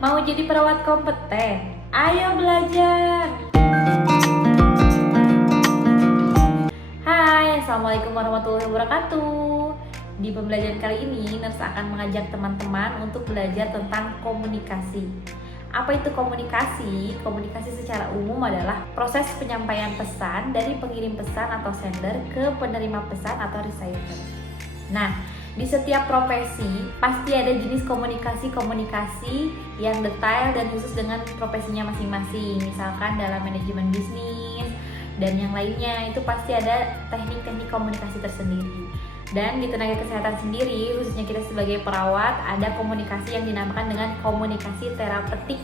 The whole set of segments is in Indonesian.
Mau jadi perawat kompeten? Ayo belajar! Hai, Assalamualaikum warahmatullahi wabarakatuh. Di pembelajaran kali ini, Nurse akan mengajak teman-teman untuk belajar tentang komunikasi. Apa itu komunikasi? Komunikasi secara umum adalah proses penyampaian pesan dari pengirim pesan atau sender ke penerima pesan atau receiver. Nah, di setiap profesi pasti ada jenis komunikasi yang detail dan khusus dengan profesinya masing-masing. Misalkan dalam manajemen bisnis dan yang lainnya, itu pasti ada teknik-teknik komunikasi tersendiri. Dan di tenaga kesehatan sendiri, khususnya kita sebagai perawat, ada komunikasi yang dinamakan dengan komunikasi terapeutik,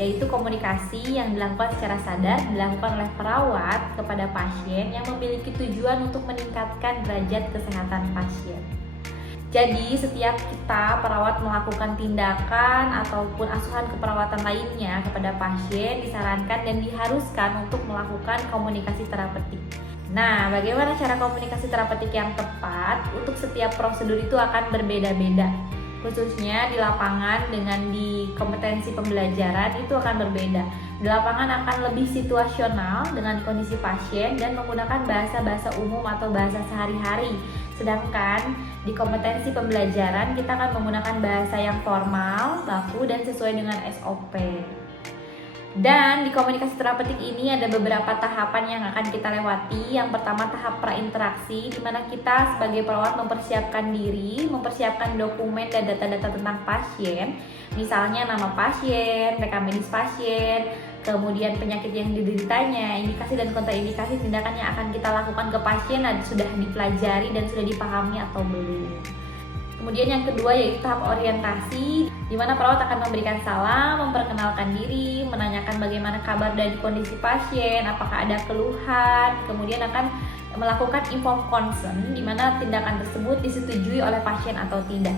yaitu komunikasi yang dilakukan secara sadar dilakukan oleh perawat kepada pasien yang memiliki tujuan untuk meningkatkan derajat kesehatan pasien. Jadi setiap kita perawat melakukan tindakan ataupun asuhan keperawatan lainnya kepada pasien disarankan dan diharuskan untuk melakukan komunikasi terapeutik. Nah, bagaimana cara komunikasi terapeutik yang tepat? Untuk setiap prosedur itu akan berbeda-beda. Khususnya di lapangan dengan di kompetensi pembelajaran itu akan berbeda. Di lapangan akan lebih situasional dengan kondisi pasien dan menggunakan bahasa-bahasa umum atau bahasa sehari-hari. Sedangkan di kompetensi pembelajaran kita akan menggunakan bahasa yang formal, baku, dan sesuai dengan SOP. Dan di komunikasi terapeutik ini ada beberapa tahapan yang akan kita lewati. Yang pertama tahap prainteraksi, di mana kita sebagai perawat mempersiapkan diri, mempersiapkan dokumen dan data-data tentang pasien. Misalnya nama pasien, rekam medis pasien, kemudian penyakit yang dideritanya, indikasi dan kontraindikasi tindakan yang akan kita lakukan ke pasien sudah dipelajari dan sudah dipahami atau belum. Kemudian yang kedua yaitu tahap orientasi, di mana perawat akan memberikan salam, memperkenalkan diri, menanyakan bagaimana kabar dan kondisi pasien, apakah ada keluhan, kemudian akan melakukan informed consent, di mana tindakan tersebut disetujui oleh pasien atau tidak.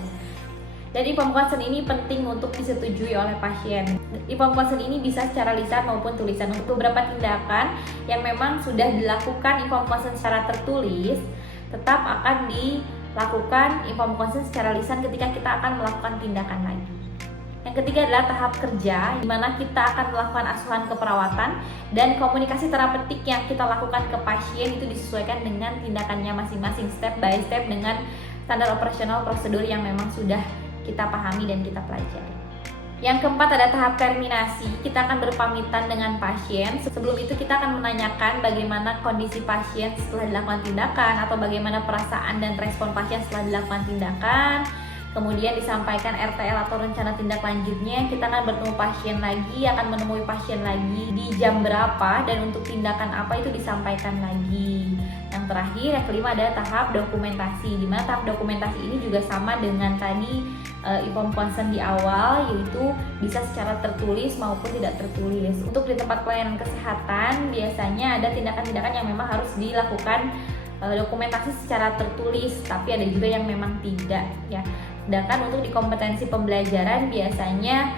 Dan informed consent ini penting untuk disetujui oleh pasien. Informed consent ini bisa secara lisan maupun tulisan. Untuk beberapa tindakan yang memang sudah dilakukan informed consent secara tertulis, tetap akan dilakukan informed consent secara lisan ketika kita akan melakukan tindakan lagi. Yang ketiga adalah tahap kerja, di mana kita akan melakukan asuhan keperawatan dan komunikasi terapeutik yang kita lakukan ke pasien itu disesuaikan dengan tindakannya masing-masing, step by step dengan standar operasional prosedur yang memang sudah kita pahami dan kita pelajari. Yang keempat ada tahap terminasi, kita akan berpamitan dengan pasien. Sebelum itu kita akan menanyakan bagaimana kondisi pasien setelah dilakukan tindakan atau bagaimana perasaan dan respon pasien setelah dilakukan tindakan. Kemudian disampaikan RTL atau rencana tindak lanjutnya. Kita akan bertemu pasien lagi, akan menemui pasien lagi di jam berapa dan untuk tindakan apa itu disampaikan lagi. Yang terakhir, yang kelima adalah tahap dokumentasi, di mana tahap dokumentasi ini juga sama dengan tadi informed consent di awal, yaitu bisa secara tertulis maupun tidak tertulis. Untuk di tempat pelayanan kesehatan biasanya ada tindakan-tindakan yang memang harus dilakukan dokumentasi secara tertulis, tapi ada juga yang memang tidak ya. Sedangkan untuk di kompetensi pembelajaran biasanya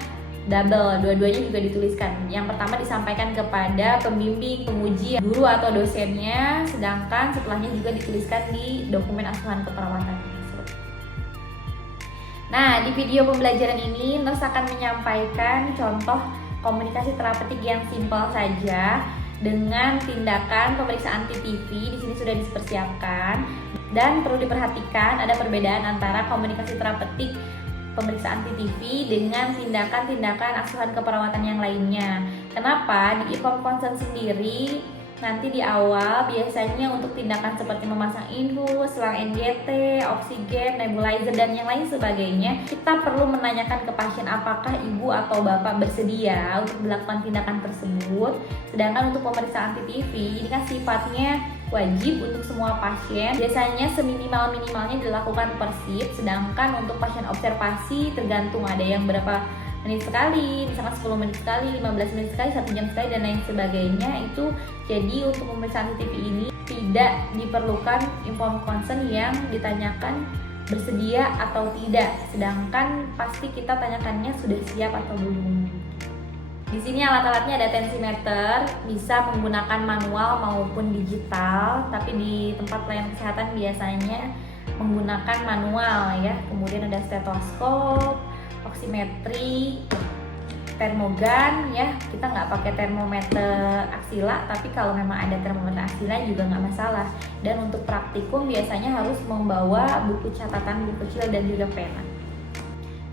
double, dua-duanya juga dituliskan. Yang pertama disampaikan kepada pembimbing, penguji, guru atau dosennya, sedangkan setelahnya juga dituliskan di dokumen asuhan keperawatan. Nah, di video pembelajaran ini Nurse akan menyampaikan contoh komunikasi terapeutik yang simpel saja dengan tindakan pemeriksaan PPV. Di sini sudah dipersiapkan dan perlu diperhatikan ada perbedaan antara komunikasi terapeutik pemeriksaan PPV dengan tindakan-tindakan asuhan keperawatan yang lainnya. Kenapa? Di informed consent sendiri nanti di awal biasanya untuk tindakan seperti memasang infus, selang NGT, oksigen, nebulizer, dan yang lain sebagainya, kita perlu menanyakan ke pasien apakah ibu atau bapak bersedia untuk melakukan tindakan tersebut. Sedangkan untuk pemeriksaan PPV ini kan sifatnya wajib untuk semua pasien, biasanya seminimal-minimalnya dilakukan per shift. Sedangkan untuk pasien observasi tergantung ada yang berapa menit sekali, misalkan 10 menit sekali, 15 menit sekali, 1 jam sekali, dan lain sebagainya. Itu jadi untuk pemeriksaan CCTV ini tidak diperlukan informed consent yang ditanyakan bersedia atau tidak, sedangkan pasti kita tanyakannya sudah siap atau belum. Di sini alat-alatnya ada tensimeter, bisa menggunakan manual maupun digital, tapi di tempat pelayanan kesehatan biasanya menggunakan manual ya. Kemudian ada stetoskop, oximetri, termogan ya, kita nggak pakai termometer aksila, tapi kalau memang ada termometer aksila juga nggak masalah. Dan untuk praktikum biasanya harus membawa buku catatan, buku kecil, dan juga pena.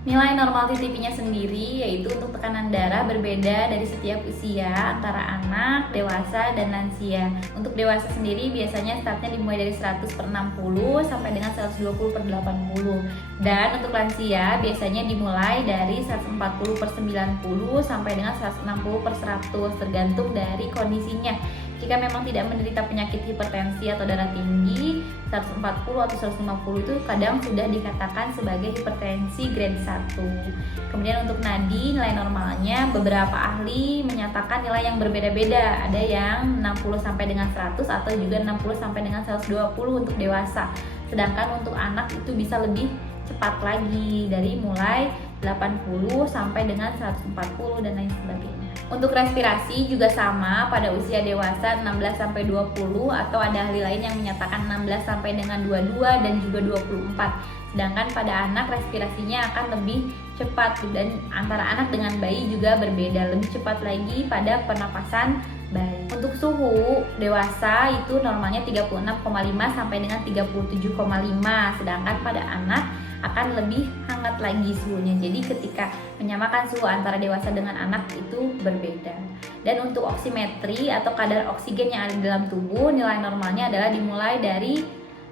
Nilai normal TTP-nya sendiri yaitu untuk tekanan darah berbeda dari setiap usia antara anak, dewasa, dan lansia. Untuk dewasa sendiri biasanya startnya dimulai dari 100/60 sampai dengan 120/80. Dan untuk lansia biasanya dimulai dari 140/90 sampai dengan 160/100 tergantung dari kondisinya. Jika memang tidak menderita penyakit hipertensi atau darah tinggi, 140 atau 150 itu kadang sudah dikatakan sebagai hipertensi grade 1. Kemudian untuk nadi, nilai normalnya beberapa ahli menyatakan nilai yang berbeda-beda. Ada yang 60 sampai dengan 100 atau juga 60 sampai dengan 120 untuk dewasa. Sedangkan untuk anak itu bisa lebih cepat lagi, dari mulai 80 sampai dengan 140 dan lain sebagainya. Untuk respirasi juga sama pada usia dewasa 16 sampai 20 atau ada ahli lain yang menyatakan 16 sampai dengan 22 dan juga 24. Sedangkan pada anak respirasinya akan lebih cepat, dan antara anak dengan bayi juga berbeda, lebih cepat lagi pada pernapasan bayi. Untuk suhu dewasa itu normalnya 36,5 sampai dengan 37,5, sedangkan pada anak akan lebih hangat lagi suhunya. Jadi ketika menyamakan suhu antara dewasa dengan anak itu berbeda. Dan untuk oksimetri atau kadar oksigen yang ada di dalam tubuh, nilai normalnya adalah dimulai dari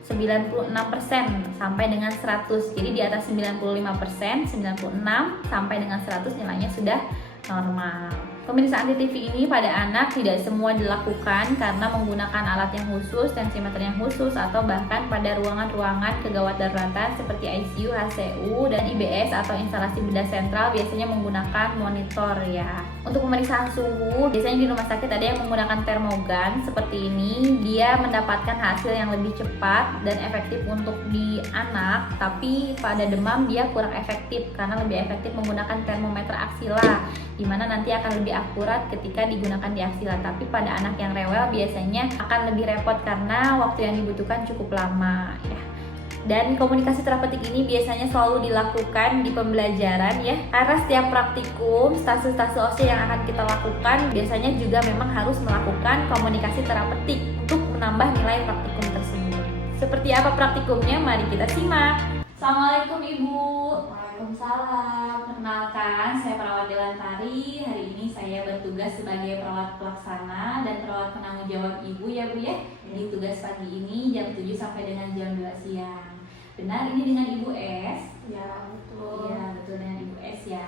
96% sampai dengan 100. Jadi di atas 95%, 96 sampai dengan 100 nilainya sudah normal. Pemeriksaan TTV ini pada anak tidak semua dilakukan karena menggunakan alat yang khusus, tensimeter yang khusus, atau bahkan pada ruangan-ruangan kegawat daruratan seperti ICU, HCU, dan IBS atau instalasi bedah sentral biasanya menggunakan monitor ya. Untuk pemeriksaan suhu, biasanya di rumah sakit ada yang menggunakan termogan seperti ini. Dia mendapatkan hasil yang lebih cepat dan efektif untuk di anak, tapi pada demam dia kurang efektif karena lebih efektif menggunakan termometer aksila, dimana nanti akan lebih akurat ketika digunakan di aksila. Tapi pada anak yang rewel biasanya akan lebih repot karena waktu yang dibutuhkan cukup lama ya. Dan komunikasi terapeutik ini biasanya selalu dilakukan di pembelajaran ya, karena setiap praktikum stase-stase OSCE yang akan kita lakukan biasanya juga memang harus melakukan komunikasi terapeutik untuk menambah nilai praktikum tersebut. Seperti apa praktikumnya? Mari kita simak. Assalamualaikum Ibu. Waalaikumsalam. Perkenalkan, saya perawat Delantari. Hari ini saya bertugas sebagai perawat pelaksana dan perawat penanggung jawab Ibu ya Bu ya, di tugas pagi ini jam 7 sampai dengan jam 2 siang. Benar, ini dengan Ibu S? Ya, betul. Iya, betul, dengan Ibu S ya.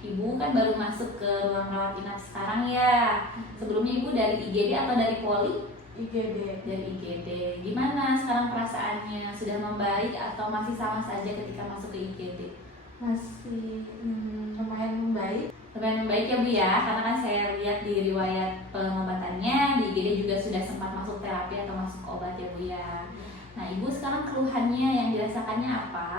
Ibu kan baru masuk ke ruang rawat inap sekarang ya. Sebelumnya Ibu dari IGD atau dari Poli? IGD. Dari IGD. Gimana sekarang perasaannya? Sudah membaik atau masih sama saja ketika masuk ke IGD? Masih lumayan membaik. Lumayan membaik ya Bu ya, karena kan saya lihat di riwayat pengobatannya di IGD juga sudah sempat masuk terapi atau masuk obat ya Bu ya. Nah Ibu sekarang keluhannya yang dirasakannya apa?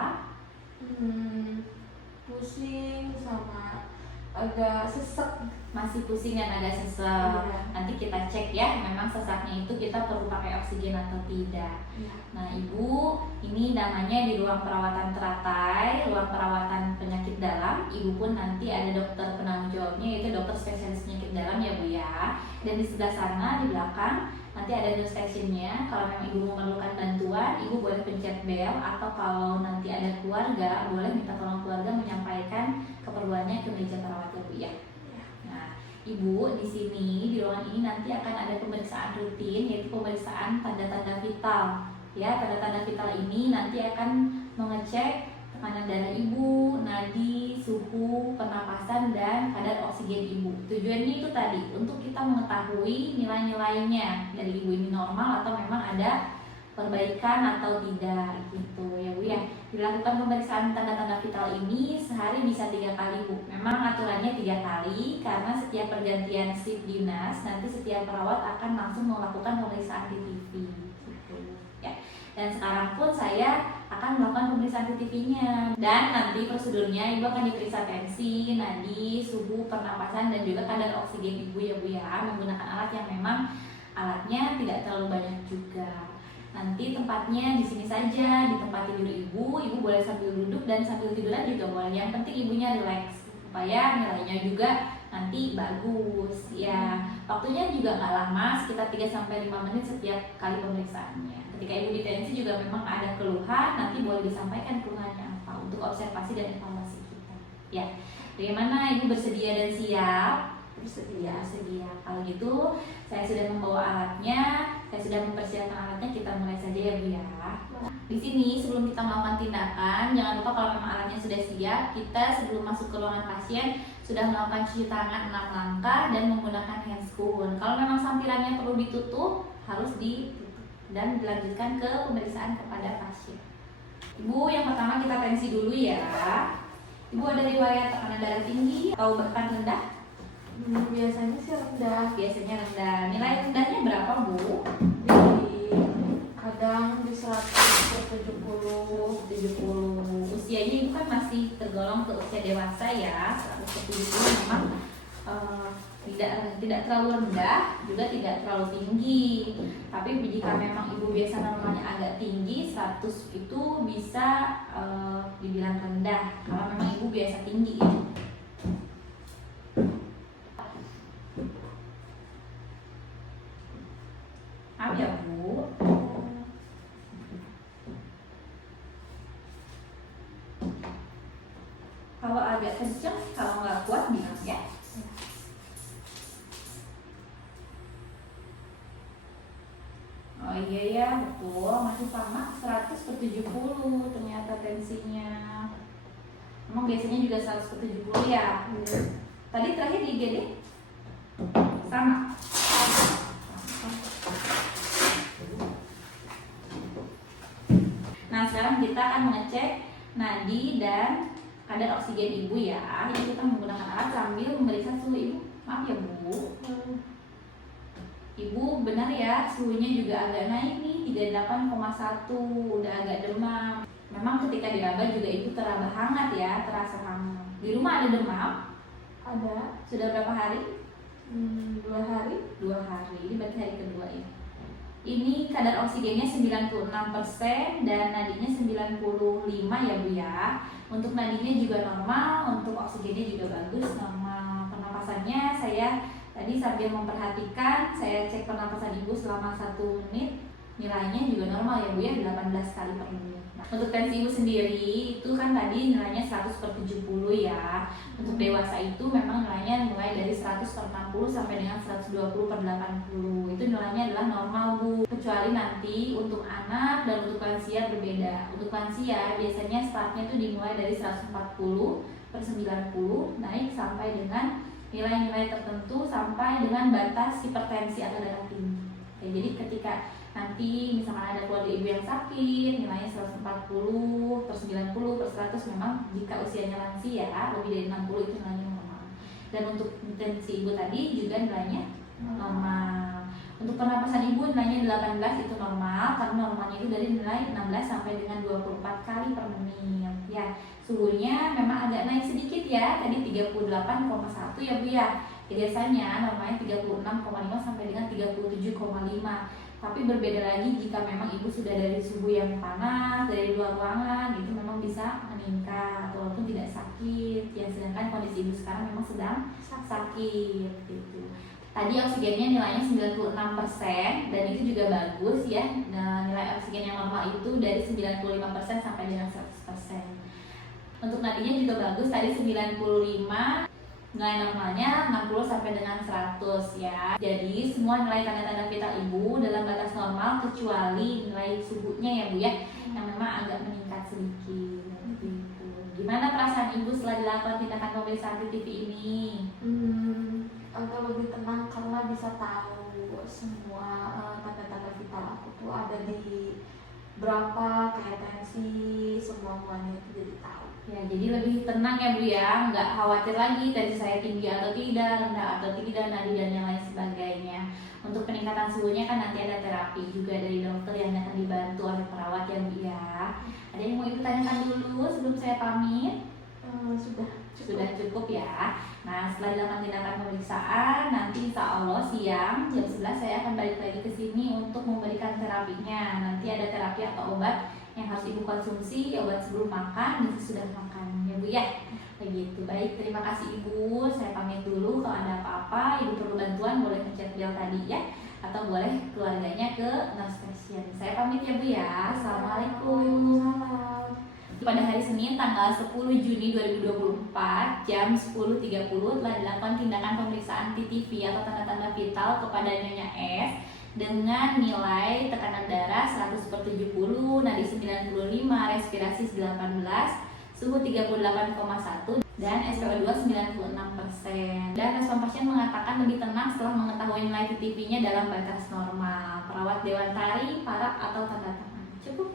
Pusing sama agak sesek. Masih pusing dan agak sesek. Iya. Nanti kita cek ya, memang sesaknya itu kita perlu pakai oksigen atau tidak. Iya. Nah Ibu, ini namanya di ruang perawatan teratai, ruang perawatan penyakit dalam. Ibu pun nanti ada dokter penanggung jawabnya, yaitu dokter spesialis penyakit dalam ya Bu ya. Dan di sebelah sana di belakang nanti ada nurse stationnya. Kalau memang Ibu memerlukan bantuan, Ibu boleh pencet bel, atau kalau nanti ada keluarga, boleh minta tolong keluarga menyampaikan keperluannya ke meja perawat ya Bu ya. Nah, Ibu di sini di ruangan ini nanti akan ada pemeriksaan rutin, yaitu pemeriksaan tanda-tanda vital. Ya, tanda-tanda vital ini nanti akan mengecek tekanan darah Ibu, nadi, suhu, pernapasan, dan kadar oksigen Ibu. Tujuannya itu tadi untuk kita mengetahui nilai-nilainya dari Ibu ini normal atau memang ada perbaikan atau tidak gitu ya Bu ya. Dilakukan pemeriksaan tanda-tanda vital ini sehari bisa 3 kali Bu. Memang aturannya 3 kali karena setiap pergantian shift dinas nanti setiap perawat akan langsung melakukan pemeriksaan TTV gitu ya. Dan sekarang pun saya akan melakukan pemeriksaan TTV-nya, dan nanti prosedurnya Ibu akan diperiksa tensi, nadi, suhu, pernapasan, dan juga kadar oksigen Ibu ya Bu ya, menggunakan alat yang memang alatnya tidak terlalu banyak juga. Nanti tempatnya di sini saja, di tempat tidur Ibu. Ibu boleh sambil duduk dan sambil tiduran juga boleh. Yang penting Ibunya rileks. supaya nilainya juga nanti bagus ya. Waktunya juga nggak lama, sekitar 3-5 menit setiap kali pemeriksaannya. Ketika ibu di TNC juga memang ada keluhan, nanti boleh disampaikan keluhannya apa untuk observasi dan evaluasi kita ya. Bagaimana ibu, bersedia dan siap? Bersedia. Kalau gitu saya sudah membawa alatnya, saya sudah mempersiapkan alatnya, kita mulai saja ya Bu ya. Di sini sebelum kita melakukan tindakan, jangan lupa kalau memang alatnya sudah siap, kita sebelum masuk ke ruangan pasien sudah melakukan cuci tangan 6 langkah dan menggunakan handscoon. Kalau memang sampirannya perlu ditutup, harus ditutup dan dilanjutkan ke pemeriksaan kepada pasien. Ibu, yang pertama kita tensi dulu ya. Ibu ada riwayat tekanan darah tinggi atau bahkan rendah? Biasanya sih rendah. Biasanya rendah. Nilai rendahnya berapa Bu? Kadang di 170. Usianya ibu kan masih tergolong ke usia dewasa ya. 170 memang tidak terlalu rendah, juga tidak terlalu tinggi. Tapi jika memang ibu biasa normalnya agak tinggi, 100 itu bisa dibilang rendah. Kalau memang ibu biasa tinggi ya. Maaf ya Bu. Kalau agak kenceng, kalau nggak kuat bilang ya. Oh iya ya, betul, masih sama 100/70 ternyata tensinya. Emang biasanya juga 100/70 ya. Tadi terakhir di IGD sama. Nah sekarang kita akan mengecek nadi dan kadar oksigen ibu ya. Jadi kita menggunakan alat sambil memeriksa suhu ibu. Maaf ya Bu. Ibu benar ya, suhunya juga agak naik nih, 38,1, udah agak demam. Memang ketika diraba juga ibu teraba hangat ya, terasa hangat. Di rumah ada demam? Ada. Sudah berapa hari? 2 hari. 2 hari, ini berarti hari kedua ya. Ini kadar oksigennya 96% dan nadinya 95 ya Bu ya. Untuk nadinya juga normal, untuk oksigennya juga bagus, normal. Pernapasannya saya tadi sambil memperhatikan, saya cek pernapasan ibu selama 1 menit, nilainya juga normal ya Bu ya, 18 kali per menit. Nah, untuk tensi ibu sendiri itu kan tadi nilainya 100/70 ya. Untuk dewasa itu memang nilainya mulai dari 100/60 sampai dengan 120/80. Itu nilainya adalah normal Bu. Kecuali nanti untuk anak dan untuk lansia berbeda. Untuk lansia biasanya startnya itu dimulai dari 140/90 naik sampai dengan nilai-nilai tertentu sampai dengan batas hipertensi atau darah tinggi. Ya, jadi ketika nanti misalkan ada keluarga ibu yang sakit, nilainya 140/90/100, memang jika usianya lansia lebih dari 60 itu nilainya normal. Dan untuk tensi ibu tadi juga nilainya normal. Untuk pernapasan ibu nilainya 18 itu normal, karena normalnya itu dari nilai 16 sampai dengan 24 kali per menit. Ya, suhunya memang agak naik sedikit ya, tadi 38,1 ya Bu ya. Biasanya normalnya 36,5 sampai dengan 37,5. Tapi berbeda lagi jika memang ibu sudah dari suhu yang panas, dari luar ruangan, itu memang bisa meningkat walaupun tidak sakit. Ya, sedangkan kondisi ibu sekarang memang sedang sakit gitu. Tadi oksigennya nilainya 96% dan itu juga bagus ya. Nah, nilai oksigen yang normal itu dari 95% sampai dengan 100%. Untuk nadinya juga bagus, tadi 95, nilai normalnya 60 sampai dengan 100 ya. Jadi semua nilai tanda-tanda vital ibu dalam batas normal kecuali nilai suhunya ya Bu ya, yang memang agak meningkat sedikit gitu. Gimana perasaan ibu setelah dilakukan tindakan pemeriksaan TV ini? Agak lebih tenang karena bisa tahu semua tanda-tanda vital aku tuh ada di berapa, kayak tensi, semuanya itu jadi tahu. Ya, jadi lebih tenang ya Bu ya, nggak khawatir lagi tensi saya tinggi atau tidak, rendah atau tidak, nadi dan yang lain sebagainya. Untuk peningkatan suhunya kan nanti ada terapi juga dari dokter yang akan dibantu oleh perawat ya Bu ya. Ada yang mau ibu tanyakan dulu sebelum saya pamit? Sudah cukup ya. Nah, setelah dilakukan tindakan pemeriksaan, nanti insya Allah siang jam 11 saya akan balik lagi ke sini untuk memberikan terapinya. Nanti ada terapi atau obat yang harus ibu konsumsi, obat sebelum makan dan sesudah makan ya Bu ya. Begitu. Baik, terima kasih Ibu. Saya pamit dulu. Kalau ada apa-apa, Ibu perlu bantuan boleh ngechat beliau tadi ya, atau boleh keluarganya ke nurse station. Saya pamit ya Bu ya. Assalamualaikum. Waalaikumsalam. Pada hari Senin tanggal 10 Juni 2024 jam 10.30 telah dilakukan tindakan pemeriksaan TTV atau tanda-tanda vital kepada Nyonya S dengan nilai tekanan darah 100/70, nadi 95, respirasi 18, suhu 38,1 dan SpO2 96%. Dan respon pasien mengatakan lebih tenang setelah mengetahui nilai TTV-nya dalam batas normal. Perawat Dewantari, paraf atau tanda tangan. Cukup.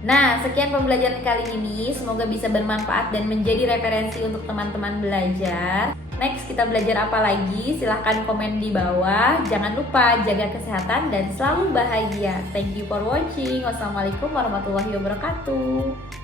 Nah, sekian pembelajaran kali ini. Semoga bisa bermanfaat dan menjadi referensi untuk teman-teman belajar. Next, kita belajar apa lagi? Silahkan komen di bawah. Jangan lupa jaga kesehatan dan selalu bahagia. Thank you for watching. Wassalamualaikum warahmatullahi wabarakatuh.